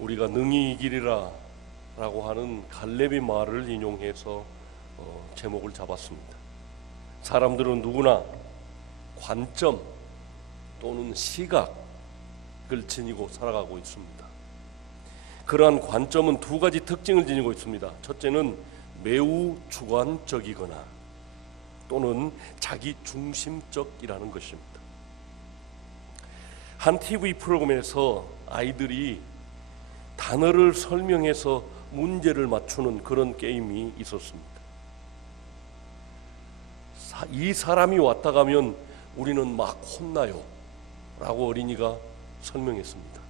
우리가 능히 이기리라 라고 하는 갈렙의 말을 인용해서 제목을 잡았습니다. 사람들은 누구나 관점 또는 시각을 지니고 살아가고 있습니다. 그러한 관점은 두 가지 특징을 지니고 있습니다. 첫째는 매우 주관적이거나 또는 자기 중심적이라는 것입니다. 한 TV 프로그램에서 아이들이 단어를 설명해서 문제를 맞추는 그런 게임이 있었습니다. 이 사람이 왔다 가면 우리는 막 혼나요 라고 어린이가 설명했습니다.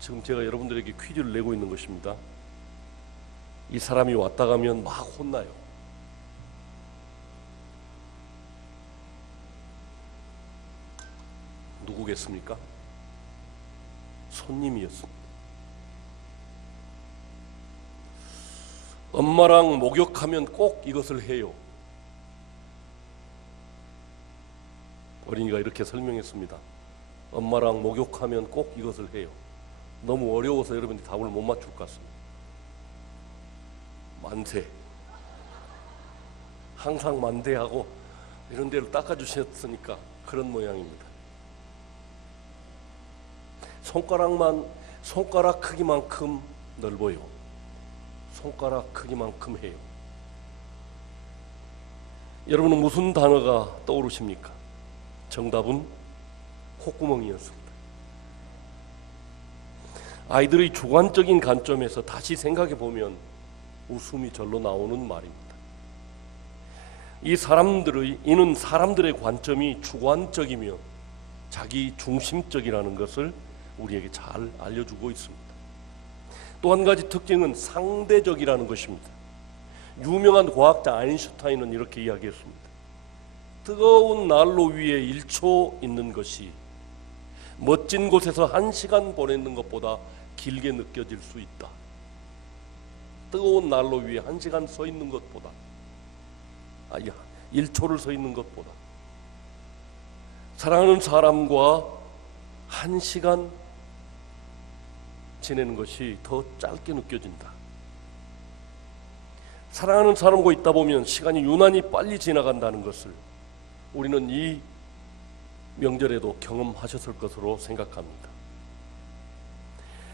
지금 제가 여러분들에게 퀴즈를 내고 있는 것입니다. 이 사람이 왔다 가면 막 혼나요. 누구겠습니까? 손님이었습니다. 엄마랑 목욕하면 꼭 이것을 해요. 어린이가 이렇게 설명했습니다. 엄마랑 목욕하면 꼭 이것을 해요. 너무 어려워서 여러분들이 답을 못 맞출 것 같습니다. 만세. 항상 만대하고 이런 데를 닦아주셨으니까 그런 모양입니다. 손가락 크기만큼 넓어요. 손가락 크기만큼 해요. 여러분은 무슨 단어가 떠오르십니까? 정답은 콧구멍이었습니다. 아이들의 주관적인 관점에서 다시 생각해 보면 웃음이 절로 나오는 말입니다. 이는 사람들의 관점이 주관적이며 자기 중심적이라는 것을 우리에게 잘 알려주고 있습니다. 또 한 가지 특징은 상대적이라는 것입니다. 유명한 과학자 아인슈타인은 이렇게 이야기했습니다. 뜨거운 난로 위에 1초 있는 것이 멋진 곳에서 1시간 보내는 것보다 길게 느껴질 수 있다. 뜨거운 난로 위에 1시간 서 있는 것보다 1초를 서 있는 것보다 사랑하는 사람과 1시간 지내는 것이 더 짧게 느껴진다. 사랑하는 사람과 있다 보면 시간이 유난히 빨리 지나간다는 것을 우리는 이 명절에도 경험하셨을 것으로 생각합니다.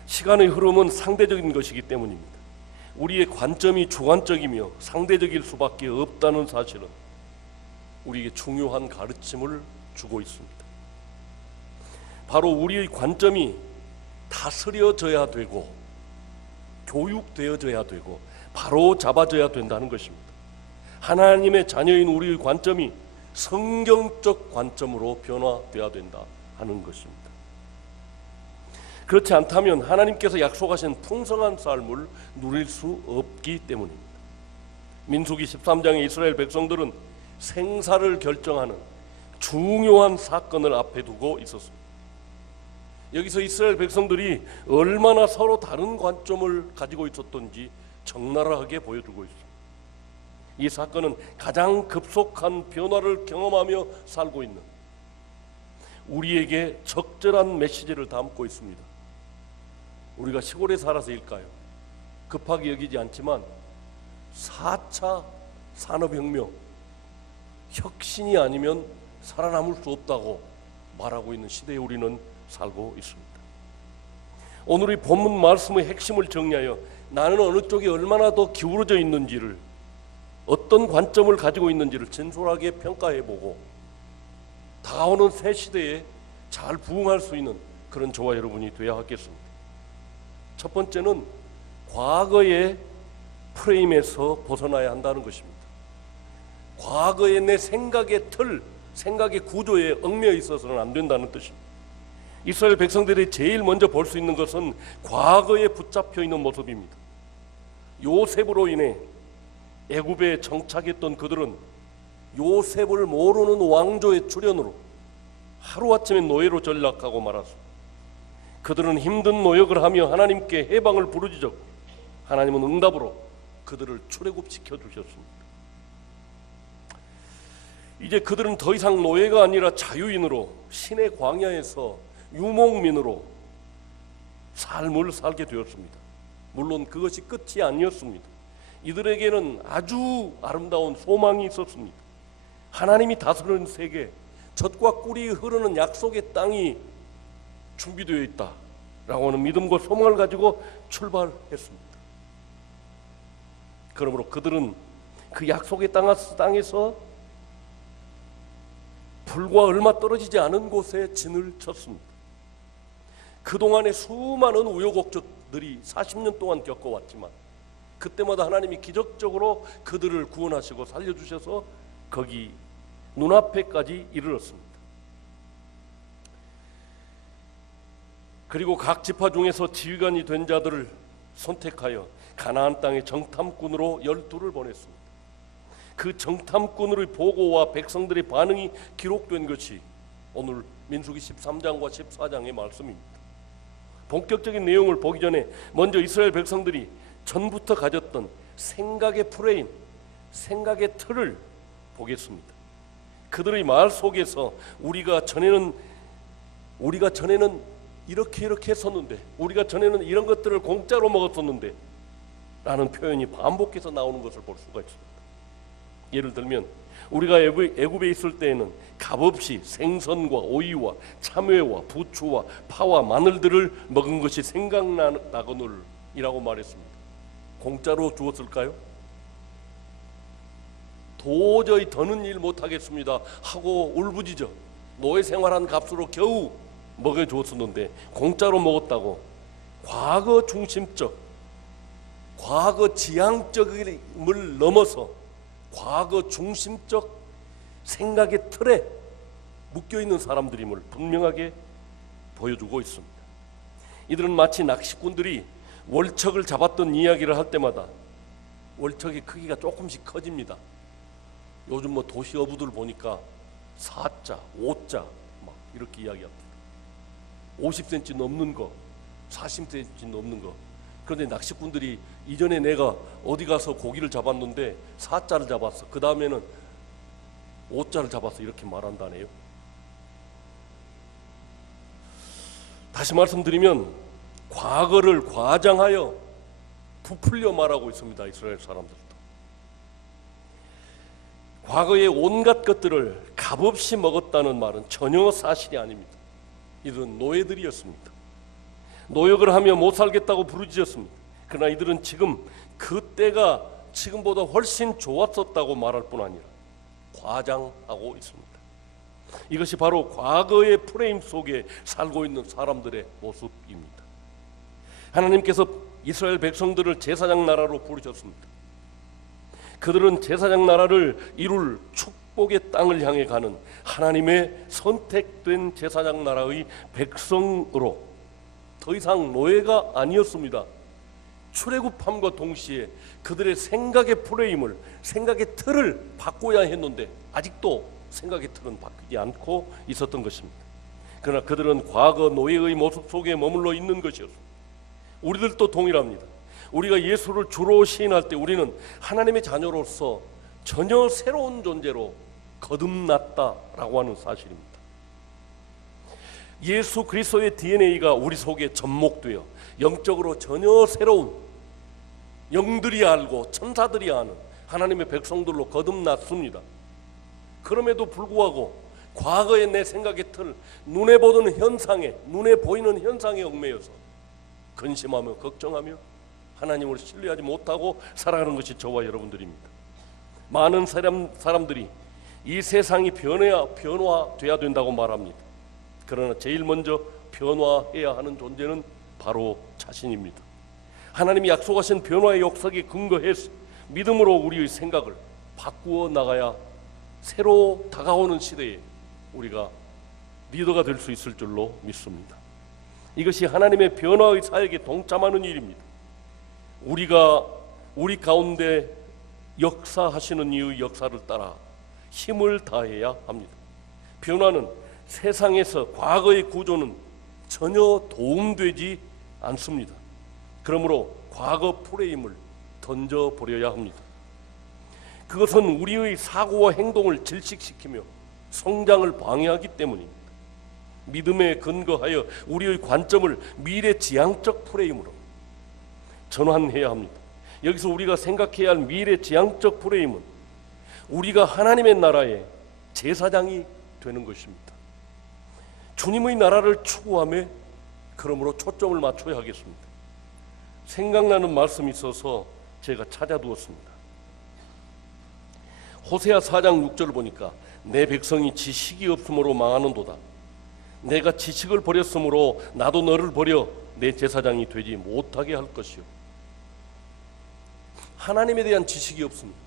시간의 흐름은 상대적인 것이기 때문입니다. 우리의 관점이 주관적이며 상대적일 수밖에 없다는 사실은 우리에게 중요한 가르침을 주고 있습니다. 바로 우리의 관점이 다스려져야 되고 교육되어져야 되고 바로 잡아져야 된다는 것입니다. 하나님의 자녀인 우리의 관점이 성경적 관점으로 변화되어야 된다 하는 것입니다. 그렇지 않다면 하나님께서 약속하신 풍성한 삶을 누릴 수 없기 때문입니다. 민수기 13장의 이스라엘 백성들은 생사를 결정하는 중요한 사건을 앞에 두고 있었습니다. 여기서 이스라엘 백성들이 얼마나 서로 다른 관점을 가지고 있었던지 적나라하게 보여주고 있습니다. 이 사건은 가장 급속한 변화를 경험하며 살고 있는 우리에게 적절한 메시지를 담고 있습니다. 우리가 시골에 살아서일까요? 급하게 여기지 않지만 4차 산업혁명 혁신이 아니면 살아남을 수 없다고 말하고 있는 시대에 우리는 살고 있습니다. 오늘의 본문 말씀의 핵심을 정리하여 나는 어느 쪽에 얼마나 더 기울어져 있는지를, 어떤 관점을 가지고 있는지를 진솔하게 평가해보고 다가오는 새 시대에 잘 부응할 수 있는 그런 저와 여러분이 되어야 하겠습니다. 첫 번째는 과거의 프레임에서 벗어나야 한다는 것입니다. 과거의 내 생각의 틀, 생각의 구조에 얽매여 있어서는 안 된다는 뜻입니다. 이스라엘 백성들이 제일 먼저 볼 수 있는 것은 과거에 붙잡혀 있는 모습입니다. 요셉으로 인해 애굽에 정착했던 그들은 요셉을 모르는 왕조의 출현으로 하루아침에 노예로 전락하고 말았습니다. 그들은 힘든 노역을 하며 하나님께 해방을 부르짖었고 하나님은 응답으로 그들을 출애굽시켜 주셨습니다. 이제 그들은 더 이상 노예가 아니라 자유인으로 신의 광야에서 유목민으로 삶을 살게 되었습니다. 물론 그것이 끝이 아니었습니다. 이들에게는 아주 아름다운 소망이 있었습니다. 하나님이 다스리는 세계, 젖과 꿀이 흐르는 약속의 땅이 준비되어 있다라고 하는 믿음과 소망을 가지고 출발했습니다. 그러므로 그들은 그 약속의 땅에서 불과 얼마 떨어지지 않은 곳에 진을 쳤습니다. 그동안의 수많은 우여곡절들이 40년 동안 겪어왔지만 그때마다 하나님이 기적적으로 그들을 구원하시고 살려주셔서 거기 눈앞에까지 이르렀습니다. 그리고 각 지파 중에서 지휘관이 된 자들을 선택하여 가나안 땅의 정탐꾼으로 12를 보냈습니다. 그 정탐꾼의 보고와 백성들의 반응이 기록된 것이 오늘 민수기 13장과 14장의 말씀입니다. 본격적인 내용을 보기 전에 먼저 이스라엘 백성들이 전부터 가졌던 생각의 프레임, 생각의 틀을 보겠습니다. 그들의 말 속에서 우리가 전에는 이렇게 했었는데, 우리가 전에는 이런 것들을 공짜로 먹었었는데 라는 표현이 반복해서 나오는 것을 볼 수가 있습니다. 예를 들면 우리가 애굽에 있을 때에는 값없이 생선과 오이와 참외와 부추와 파와 마늘들을 먹은 것이 생각나거늘이라고 말했습니다. 공짜로 주었을까요? 도저히 더는 일 못하겠습니다 하고 울부짖어 노예 생활한 값으로 겨우 먹여주었었는데 공짜로 먹었다고 과거 중심적, 과거 지향적임을 넘어서 과거 중심적 생각의 틀에 묶여있는 사람들임을 분명하게 보여주고 있습니다. 이들은 마치 낚시꾼들이 월척을 잡았던 이야기를 할 때마다 월척의 크기가 조금씩 커집니다. 요즘 도시 어부들 보니까 4자, 5자 막 이렇게 이야기합니다. 50cm 넘는 거, 40cm 넘는 거. 그런데 낚시꾼들이 이전에 내가 어디 가서 고기를 잡았는데 4자를 잡았어, 그 다음에는 5자를 잡았어, 이렇게 말한다네요. 다시 말씀드리면 과거를 과장하여 부풀려 말하고 있습니다. 이스라엘 사람들도 과거의 온갖 것들을 값없이 먹었다는 말은 전혀 사실이 아닙니다. 이들은 노예들이었습니다. 노역을 하며 못 살겠다고 부르짖었습니다. 그러나 이들은 지금 그때가 지금보다 훨씬 좋았었다고 말할 뿐 아니라 과장하고 있습니다. 이것이 바로 과거의 프레임 속에 살고 있는 사람들의 모습입니다. 하나님께서 이스라엘 백성들을 제사장 나라로 부르셨습니다. 그들은 제사장 나라를 이룰 축복의 땅을 향해 가는 하나님의 선택된 제사장 나라의 백성으로 더 이상 노예가 아니었습니다. 출애굽함과 동시에 그들의 생각의 프레임을, 생각의 틀을 바꿔야 했는데 아직도 생각의 틀은 바뀌지 않고 있었던 것입니다. 그러나 그들은 과거 노예의 모습 속에 머물러 있는 것이었습니다. 우리들도 동일합니다. 우리가 예수를 주로 시인할 때 우리는 하나님의 자녀로서 전혀 새로운 존재로 거듭났다라고 하는 사실입니다. 예수 그리스도의 DNA가 우리 속에 접목되어 영적으로 전혀 새로운, 영들이 알고 천사들이 아는 하나님의 백성들로 거듭났습니다. 그럼에도 불구하고 과거의 내 생각의 틀, 눈에 보이는 현상에 얽매여서 근심하며 걱정하며 하나님을 신뢰하지 못하고 살아가는 것이 저와 여러분들입니다. 많은 사람들이 이 세상이 변화돼야 된다고 말합니다. 그러나 제일 먼저 변화해야 하는 존재는 바로 자신입니다. 하나님이 약속하신 변화의 역사에 근거해서 믿음으로 우리의 생각을 바꾸어 나가야 새로 다가오는 시대에 우리가 리더가 될 수 있을 줄로 믿습니다. 이것이 하나님의 변화의 사역에 동참하는 일입니다. 우리 가운데 역사하시는 이의 역사를 따라 힘을 다해야 합니다. 변화는 세상에서 과거의 구조는 전혀 도움되지 않습니다. 그러므로 과거 프레임을 던져버려야 합니다. 그것은 우리의 사고와 행동을 질식시키며 성장을 방해하기 때문입니다. 믿음에 근거하여 우리의 관점을 미래지향적 프레임으로 전환해야 합니다. 여기서 우리가 생각해야 할 미래지향적 프레임은 우리가 하나님의 나라의 제사장이 되는 것입니다. 주님의 나라를 추구하며 그러므로 초점을 맞춰야 하겠습니다. 생각나는 말씀이 있어서 제가 찾아두었습니다. 호세아 4장 6절을 보니까 내 백성이 지식이 없으므로 망하는도다. 내가 지식을 버렸으므로 나도 너를 버려 내 제사장이 되지 못하게 할 것이요. 하나님에 대한 지식이 없습니다.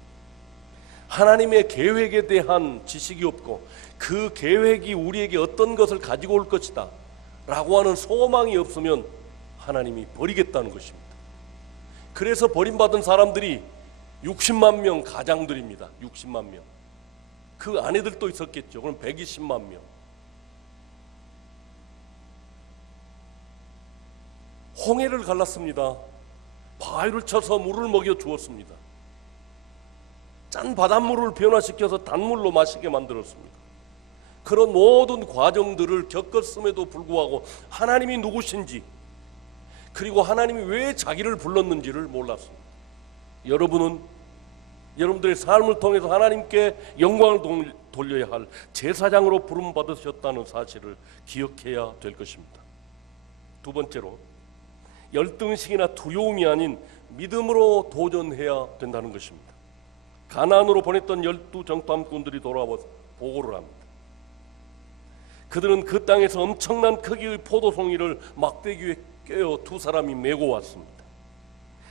하나님의 계획에 대한 지식이 없고 그 계획이 우리에게 어떤 것을 가지고 올 것이다 라고 하는 소망이 없으면 하나님이 버리겠다는 것입니다. 그래서 버림받은 사람들이 60만 명 가장들입니다. 60만 명. 그 아내들도 있었겠죠. 그럼 120만 명. 홍해를 갈랐습니다. 바위를 쳐서 물을 먹여 주었습니다. 짠 바닷물을 변화시켜서 단물로 마시게 만들었습니다. 그런 모든 과정들을 겪었음에도 불구하고 하나님이 누구신지, 그리고 하나님이 왜 자기를 불렀는지를 몰랐습니다. 여러분은 여러분들의 삶을 통해서 하나님께 영광을 돌려야 할 제사장으로 부름받으셨다는 사실을 기억해야 될 것입니다. 두 번째로, 열등식이나 두려움이 아닌 믿음으로 도전해야 된다는 것입니다. 가나안으로 보냈던 12 정탐꾼들이 돌아와서 보고를 합니다. 그들은 그 땅에서 엄청난 크기의 포도송이를 막대기에 꿰어 두 사람이 메고 왔습니다.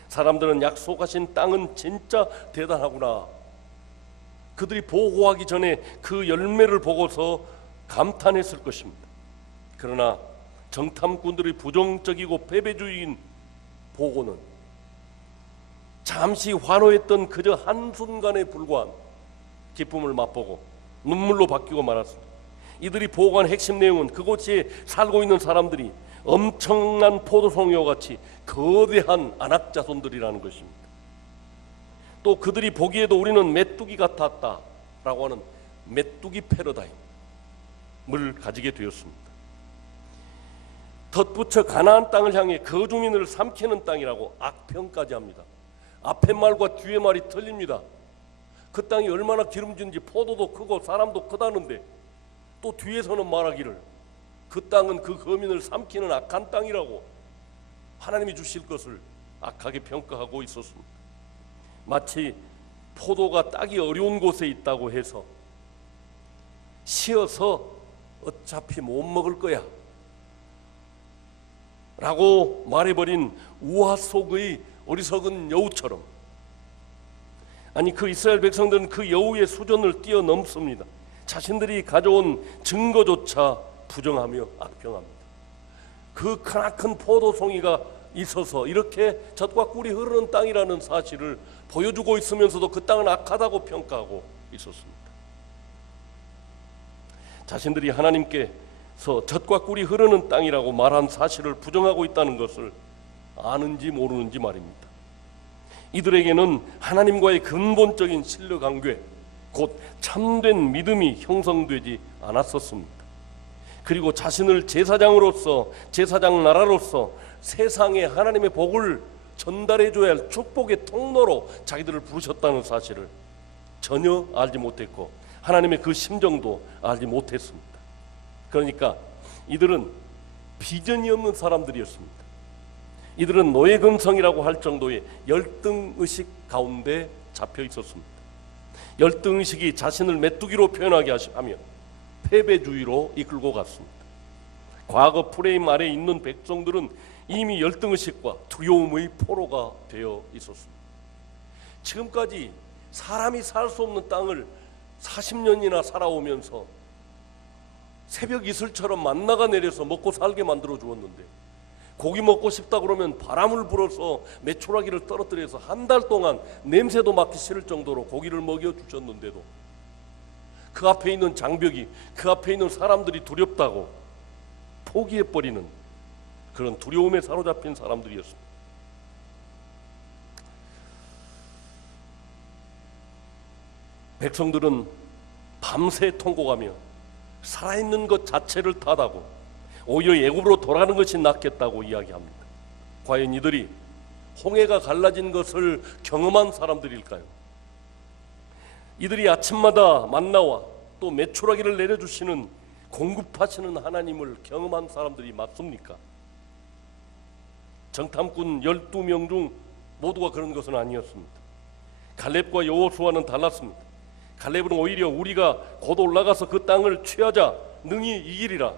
사람들은 약속하신 땅은 진짜 대단하구나. 그들이 보고하기 전에 그 열매를 보고서 감탄했을 것입니다. 그러나 정탐꾼들의 부정적이고 패배주의인 보고는 잠시 환호했던 그저 한순간에 불과한 기쁨을 맛보고 눈물로 바뀌고 말았습니다. 이들이 보고한 핵심 내용은 그곳에 살고 있는 사람들이 엄청난 포도송이와 같이 거대한 안악자손들이라는 것입니다. 또 그들이 보기에도 우리는 메뚜기 같았다라고 하는 메뚜기 패러다임을 가지게 되었습니다. 덧붙여 가나안 땅을 향해 거주민을 삼키는 땅이라고 악평까지 합니다. 앞에 말과 뒤에 말이 틀립니다. 그 땅이 얼마나 기름진지 포도도 크고 사람도 크다는데 또 뒤에서는 말하기를 그 땅은 그 거민을 삼키는 악한 땅이라고 하나님이 주실 것을 악하게 평가하고 있었습니다. 마치 포도가 따기 어려운 곳에 있다고 해서 시어서 어차피 못 먹을 거야 라고 말해버린 우화 속의 어리석은 여우처럼, 아니 그 이스라엘 백성들은 그 여우의 수준을 뛰어넘습니다. 자신들이 가져온 증거조차 부정하며 악평합니다. 그 크나큰 포도송이가 있어서 이렇게 젖과 꿀이 흐르는 땅이라는 사실을 보여주고 있으면서도 그 땅은 악하다고 평가하고 있었습니다. 자신들이 하나님께서 젖과 꿀이 흐르는 땅이라고 말한 사실을 부정하고 있다는 것을 아는지 모르는지 말입니다. 이들에게는 하나님과의 근본적인 신뢰 관계, 곧 참된 믿음이 형성되지 않았었습니다. 그리고 자신을 제사장으로서, 제사장 나라로서 세상에 하나님의 복을 전달해줘야 할 축복의 통로로 자기들을 부르셨다는 사실을 전혀 알지 못했고 하나님의 그 심정도 알지 못했습니다. 그러니까 이들은 비전이 없는 사람들이었습니다. 이들은 노예근성이라고 할 정도의 열등의식 가운데 잡혀 있었습니다. 열등의식이 자신을 메뚜기로 표현하게 하며 패배주의로 이끌고 갔습니다. 과거 프레임 아래 있는 백성들은 이미 열등의식과 두려움의 포로가 되어 있었습니다. 지금까지 사람이 살 수 없는 땅을 40년이나 살아오면서 새벽 이슬처럼 만나가 내려서 먹고 살게 만들어 주었는데, 고기 먹고 싶다 그러면 바람을 불어서 메추라기를 떨어뜨려서 한 달 동안 냄새도 맡기 싫을 정도로 고기를 먹여 주셨는데도 그 앞에 있는 장벽이, 그 앞에 있는 사람들이 두렵다고 포기해버리는 그런 두려움에 사로잡힌 사람들이었습니다. 백성들은 밤새 통곡하며 살아있는 것 자체를 탓하고 오히려 애굽으로 돌아가는 것이 낫겠다고 이야기합니다. 과연 이들이 홍해가 갈라진 것을 경험한 사람들일까요? 이들이 아침마다 만나와 또 메추라기를 내려주시는 공급하시는 하나님을 경험한 사람들이 맞습니까? 정탐꾼 12명 중 모두가 그런 것은 아니었습니다. 갈렙과 여호수아는 달랐습니다. 갈렙은 오히려 우리가 곧 올라가서 그 땅을 취하자 능히 이기리라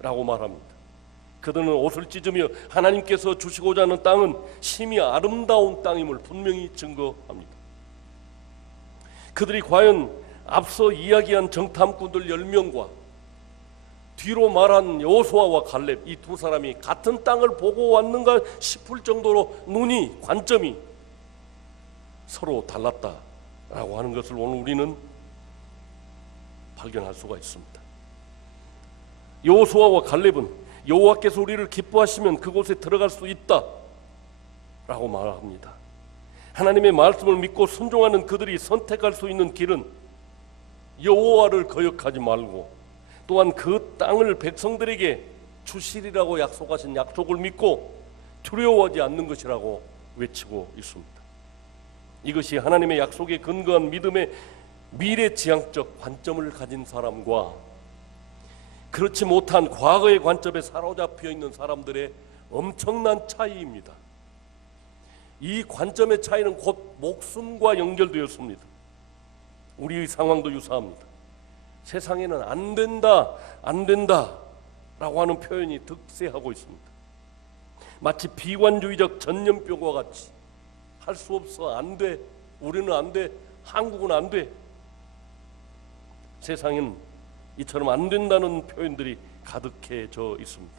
라고 말합니다. 그들은 옷을 찢으며 하나님께서 주시고자 하는 땅은 심히 아름다운 땅임을 분명히 증거합니다. 그들이 과연 앞서 이야기한 정탐꾼들 10명과 뒤로 말한 여호수아와 갈렙 이 두 사람이 같은 땅을 보고 왔는가 싶을 정도로 관점이 서로 달랐다라고 하는 것을 오늘 우리는 발견할 수가 있습니다. 여호수아와 갈렙은 여호와께서 우리를 기뻐하시면 그곳에 들어갈 수 있다라고 말합니다. 하나님의 말씀을 믿고 순종하는 그들이 선택할 수 있는 길은 여호와를 거역하지 말고 또한 그 땅을 백성들에게 주시리라고 약속하신 약속을 믿고 두려워하지 않는 것이라고 외치고 있습니다. 이것이 하나님의 약속에 근거한 믿음의 미래지향적 관점을 가진 사람과 그렇지 못한 과거의 관점에 사로잡혀 있는 사람들의 엄청난 차이입니다. 이 관점의 차이는 곧 목숨과 연결되었습니다. 우리의 상황도 유사합니다. 세상에는 안 된다 라고 하는 표현이 득세하고 있습니다. 마치 비관주의적 전염병과 같이 할 수 없어, 안 돼, 우리는 안 돼, 한국은 안 돼. 세상엔 이처럼 안 된다는 표현들이 가득해져 있습니다.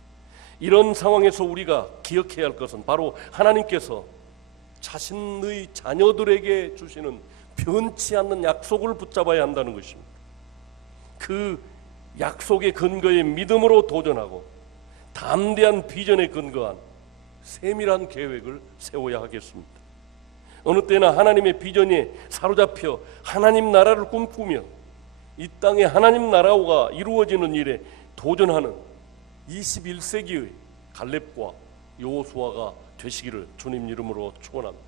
이런 상황에서 우리가 기억해야 할 것은 바로 하나님께서 자신의 자녀들에게 주시는 변치 않는 약속을 붙잡아야 한다는 것입니다. 그 약속의 근거에 믿음으로 도전하고 담대한 비전에 근거한 세밀한 계획을 세워야 하겠습니다. 어느 때나 하나님의 비전에 사로잡혀 하나님 나라를 꿈꾸며 이 땅에 하나님 나라가 이루어지는 일에 도전하는 21세기의 갈렙과 여호수아가 되시기를 주님 이름으로 축원합니다.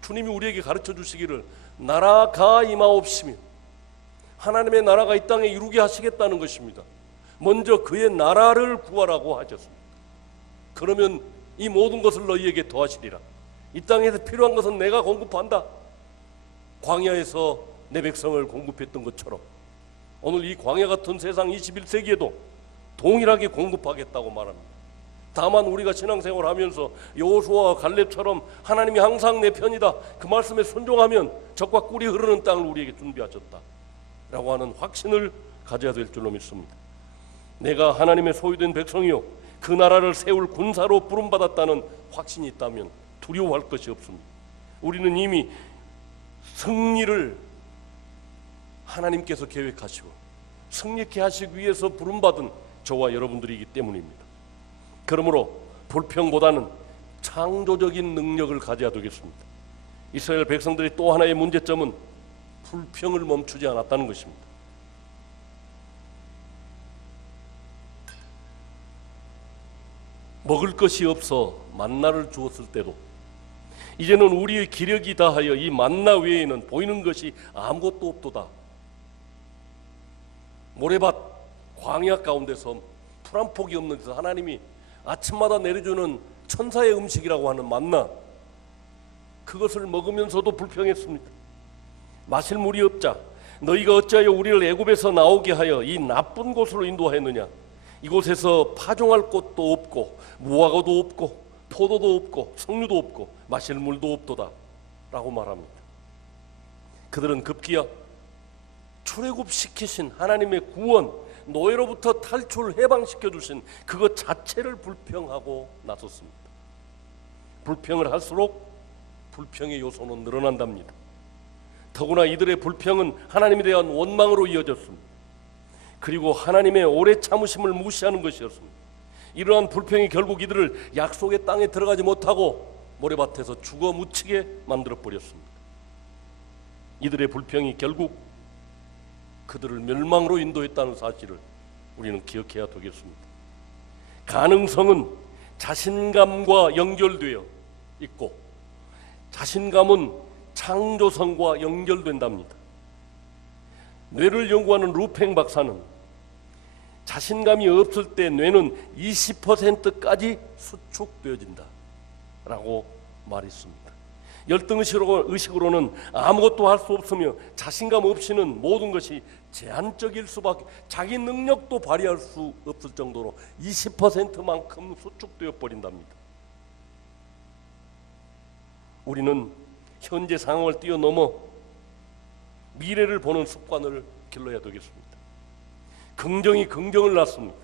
주님이 우리에게 가르쳐 주시기를 나라가 임하옵시며 하나님의 나라가 이 땅에 이루게 하시겠다는 것입니다. 먼저 그의 나라를 구하라고 하셨습니다. 그러면 이 모든 것을 너희에게 더하시리라. 이 땅에서 필요한 것은 내가 공급한다. 광야에서 내 백성을 공급했던 것처럼 오늘 이 광야 같은 세상 21세기에도 동일하게 공급하겠다고 말합니다. 다만 우리가 신앙생활을 하면서 여호수아와 갈렙처럼 하나님이 항상 내 편이다, 그 말씀에 순종하면 적과 꿀이 흐르는 땅을 우리에게 준비하셨다 라고 하는 확신을 가져야 될 줄로 믿습니다. 내가 하나님의 소유된 백성이요 그 나라를 세울 군사로 부름받았다는 확신이 있다면 두려워할 것이 없습니다. 우리는 이미 승리를 하나님께서 계획하시고 승리케 하시기 위해서 부름받은 저와 여러분들이기 때문입니다. 그러므로 불평보다는 창조적인 능력을 가져야 되겠습니다. 이스라엘 백성들의 또 하나의 문제점은 불평을 멈추지 않았다는 것입니다. 먹을 것이 없어 만나를 주었을 때도 이제는 우리의 기력이 다하여 이 만나 외에는 보이는 것이 아무것도 없도다. 모래밭 광야 가운데서 풀 한 폭이 없는 데서 하나님이 아침마다 내려주는 천사의 음식이라고 하는 만나, 그것을 먹으면서도 불평했습니다. 마실 물이 없자 너희가 어찌하여 우리를 애굽에서 나오게 하여 이 나쁜 곳으로 인도하였느냐. 이곳에서 파종할 곳도 없고 무화과도 없고 포도도 없고 석류도 없고 마실 물도 없도다 라고 말합니다. 그들은 급기야 출애굽시키신 하나님의 구원, 노예로부터 탈출 해방시켜 주신 그것 자체를 불평하고 나섰습니다. 불평을 할수록 불평의 요소는 늘어난답니다. 더구나 이들의 불평은 하나님에 대한 원망으로 이어졌습니다. 그리고 하나님의 오래 참으심을 무시하는 것이었습니다. 이러한 불평이 결국 이들을 약속의 땅에 들어가지 못하고 모래밭에서 죽어 묻히게 만들어 버렸습니다. 이들의 불평이 결국 그들을 멸망으로 인도했다는 사실을 우리는 기억해야 되겠습니다. 가능성은 자신감과 연결되어 있고 자신감은 창조성과 연결된답니다. 뇌를 연구하는 루팽 박사는 자신감이 없을 때 뇌는 20%까지 수축되어진다 라고 말했습니다. 열등의식으로는 아무것도 할 수 없으며 자신감 없이는 모든 것이 제한적일 수밖에, 자기 능력도 발휘할 수 없을 정도로 20%만큼 수축되어 버린답니다. 우리는 현재 상황을 뛰어넘어 미래를 보는 습관을 길러야 되겠습니다. 긍정이 긍정을 낳습니다.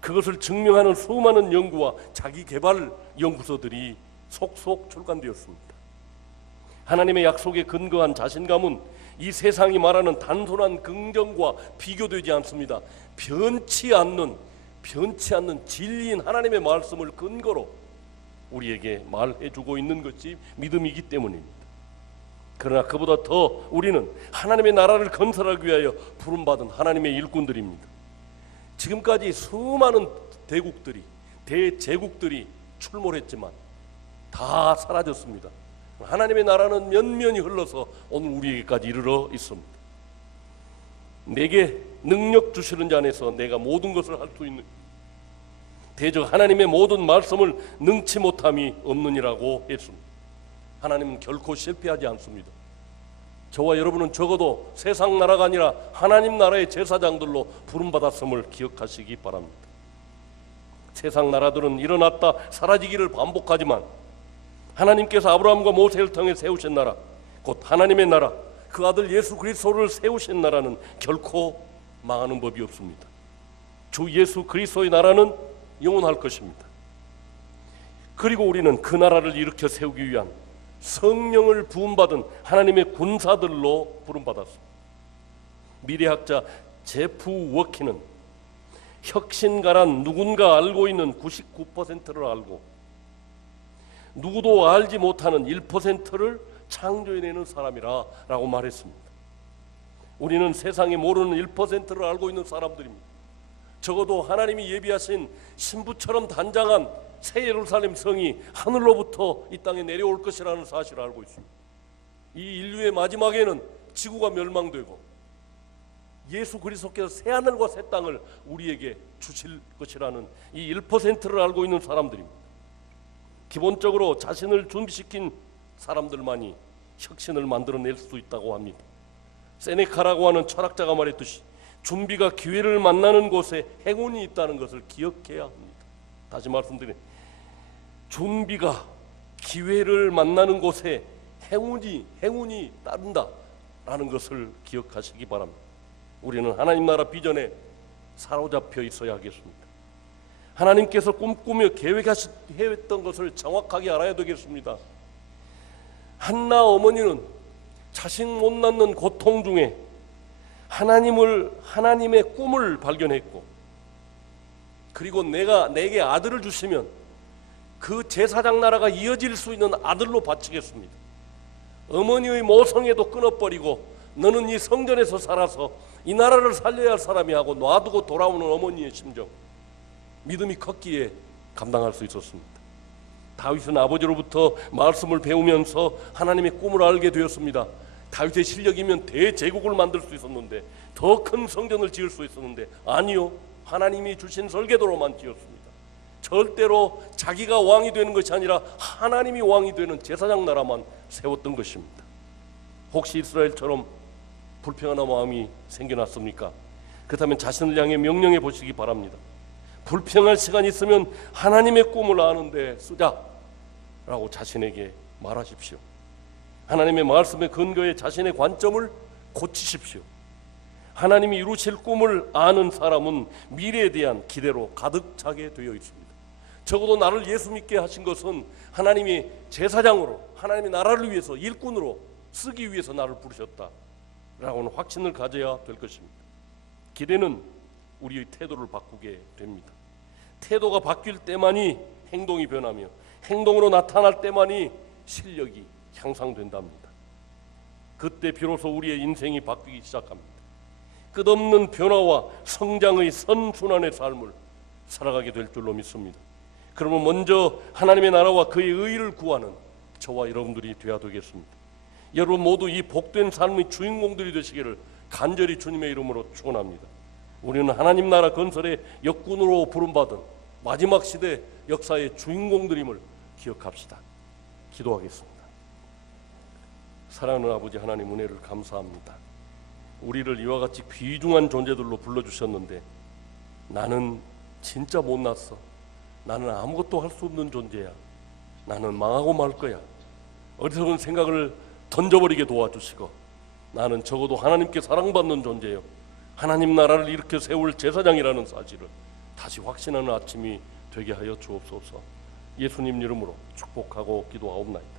그것을 증명하는 수많은 연구와 자기개발 연구소들이 속속 출간되었습니다. 하나님의 약속에 근거한 자신감은 이 세상이 말하는 단순한 긍정과 비교되지 않습니다. 변치 않는 진리인 하나님의 말씀을 근거로 우리에게 말해주고 있는 것이 믿음이기 때문입니다. 그러나 그보다 더 우리는 하나님의 나라를 건설하기 위하여 부름받은 하나님의 일꾼들입니다. 지금까지 수많은 대제국들이 출몰했지만 다 사라졌습니다. 하나님의 나라는 면면이 흘러서 오늘 우리에게까지 이르러 있습니다. 내게 능력 주시는 자 안에서 내가 모든 것을 할 수 있는, 대적 하나님의 모든 말씀을 능치 못함이 없느니라고 했습니다. 하나님은 결코 실패하지 않습니다. 저와 여러분은 적어도 세상 나라가 아니라 하나님 나라의 제사장들로 부름받았음을 기억하시기 바랍니다. 세상 나라들은 일어났다 사라지기를 반복하지만 하나님께서 아브라함과 모세를 통해 세우신 나라, 곧 하나님의 나라, 그 아들 예수 그리스도를 세우신 나라는 결코 망하는 법이 없습니다. 주 예수 그리스도의 나라는 영원할 것입니다. 그리고 우리는 그 나라를 일으켜 세우기 위한 성령을 부음받은 하나님의 군사들로 부름받았습니다. 미래학자 제프 워키는 혁신가란 누군가 알고 있는 99%를 알고 누구도 알지 못하는 1%를 창조해내는 사람이라 라고 말했습니다. 우리는 세상에 모르는 1%를 알고 있는 사람들입니다. 적어도 하나님이 예비하신 신부처럼 단장한 새 예루살렘 성이 하늘로부터 이 땅에 내려올 것이라는 사실을 알고 있습니다. 이 인류의 마지막에는 지구가 멸망되고 예수 그리스도께서 새 하늘과 새 땅을 우리에게 주실 것이라는 이 1%를 알고 있는 사람들입니다. 기본적으로 자신을 준비시킨 사람들만이 혁신을 만들어낼 수 있다고 합니다. 세네카라고 하는 철학자가 말했듯이 준비가 기회를 만나는 곳에 행운이 있다는 것을 기억해야 합니다. 다시 말씀드리면 준비가 기회를 만나는 곳에 행운이 따른다라는 것을 기억하시기 바랍니다. 우리는 하나님 나라 비전에 사로잡혀 있어야 하겠습니다. 하나님께서 꿈꾸며 계획하셨던 것을 정확하게 알아야 되겠습니다. 한나 어머니는 자식 못 낳는 고통 중에 하나님의 꿈을 발견했고, 그리고 내게 아들을 주시면 그 제사장 나라가 이어질 수 있는 아들로 바치겠습니다. 어머니의 모성애도 끊어버리고 너는 이 성전에서 살아서 이 나라를 살려야 할 사람이 하고 놔두고 돌아오는 어머니의 심정, 믿음이 컸기에 감당할 수 있었습니다. 다윗은 아버지로부터 말씀을 배우면서 하나님의 꿈을 알게 되었습니다. 다윗의 실력이면 대제국을 만들 수 있었는데, 더 큰 성전을 지을 수 있었는데, 아니요, 하나님이 주신 설계도로만 지었습니다. 절대로 자기가 왕이 되는 것이 아니라 하나님이 왕이 되는 제사장 나라만 세웠던 것입니다. 혹시 이스라엘처럼 불평하는 마음이 생겨났습니까? 그렇다면 자신을 향해 명령해 보시기 바랍니다. 불평할 시간이 있으면 하나님의 꿈을 아는데 쓰자라고 자신에게 말하십시오. 하나님의 말씀에 근거해 자신의 관점을 고치십시오. 하나님이 이루실 꿈을 아는 사람은 미래에 대한 기대로 가득 차게 되어 있습니다. 적어도 나를 예수 믿게 하신 것은 하나님이 제사장으로, 하나님의 나라를 위해서 일꾼으로 쓰기 위해서 나를 부르셨다라고는 확신을 가져야 될 것입니다. 기대는 우리의 태도를 바꾸게 됩니다. 태도가 바뀔 때만이 행동이 변하며 행동으로 나타날 때만이 실력이 향상된답니다. 그때 비로소 우리의 인생이 바뀌기 시작합니다. 끝없는 변화와 성장의 선순환의 삶을 살아가게 될 줄로 믿습니다. 그러면 먼저 하나님의 나라와 그의 의를 구하는 저와 여러분들이 되어야 되겠습니다. 여러분 모두 이 복된 삶의 주인공들이 되시기를 간절히 주님의 이름으로 축원합니다. 우리는 하나님 나라 건설의 역군으로 부름받은 마지막 시대 역사의 주인공들임을 기억합시다. 기도하겠습니다. 사랑하는 아버지 하나님, 은혜를 감사합니다. 우리를 이와 같이 귀중한 존재들로 불러주셨는데 나는 진짜 못났어. 나는 아무것도 할 수 없는 존재야. 나는 망하고 말 거야. 어리석은 생각을 던져버리게 도와주시고 나는 적어도 하나님께 사랑받는 존재요, 하나님 나라를 일으켜 세울 제사장이라는 사실을 다시 확신하는 아침이 되게 하여 주옵소서. 예수님 이름으로 축복하고 기도하옵나이다.